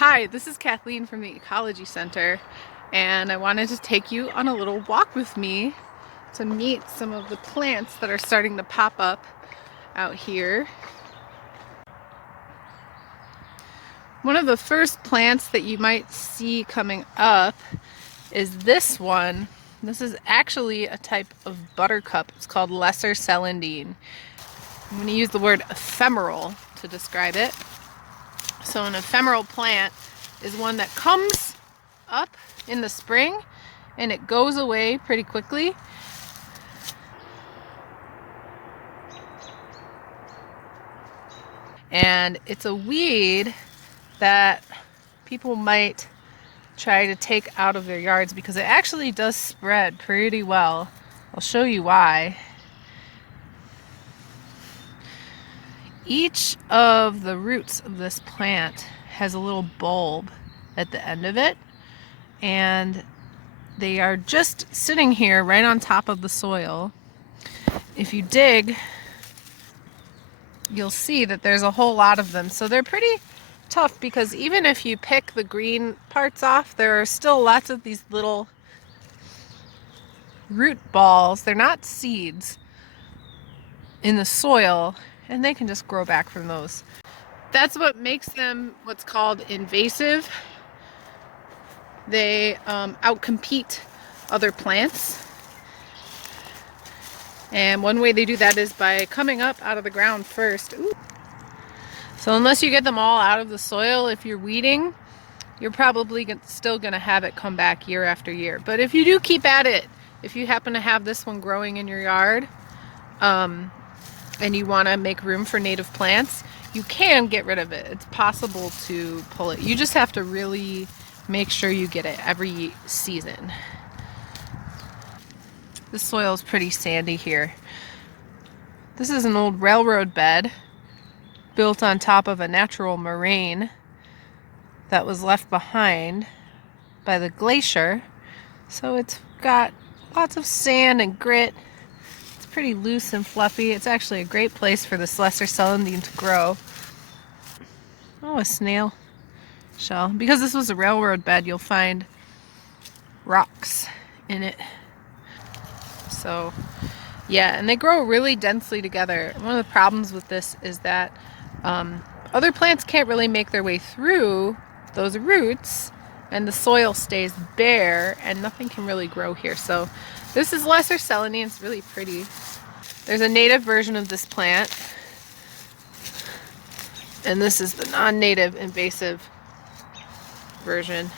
Hi, this is Kathleen from the Ecology Center, and I wanted to take you on a little walk with me to meet some of the plants that are starting to pop up out here. One of the first plants that you might see coming up is this one. This is actually a type of buttercup. It's called Lesser Celandine. I'm going to use the word ephemeral to describe it. So an ephemeral plant is one that comes up in the spring and it goes away pretty quickly. And it's a weed that people might try to take out of their yards because it actually does spread pretty well. I'll show you why. Each of the roots of this plant has a little bulb at the end of it, and they are just sitting here right on top of the soil. If you dig, you'll see that there's a whole lot of them. So they're pretty tough because even if you pick the green parts off, there are still lots of these little root balls. They're not seeds in the soil, and they can just grow back from those. That's what makes them what's called invasive. They outcompete other plants. And one way they do that is by coming up out of the ground first. Ooh. So unless you get them all out of the soil, if you're weeding, you're probably still going to have it come back year after year. But if you do keep at it, if you happen to have this one growing in your yard, and you want to make room for native plants, you can get rid of it. It's possible to pull it. You just have to really make sure you get it every season. The soil is pretty sandy here. This is an old railroad bed built on top of a natural moraine that was left behind by the glacier. So it's got lots of sand and grit. It's pretty loose and fluffy. It's actually a great place for this lesser celandine to grow. Oh, a snail shell. Because this was a railroad bed, you'll find rocks in it. So yeah, and they grow really densely together. One of the problems with this is that other plants can't really make their way through those roots, and the soil stays bare and nothing can really grow here. So this is lesser celandine. It's really pretty. There's a native version of this plant, and this is the non-native invasive version.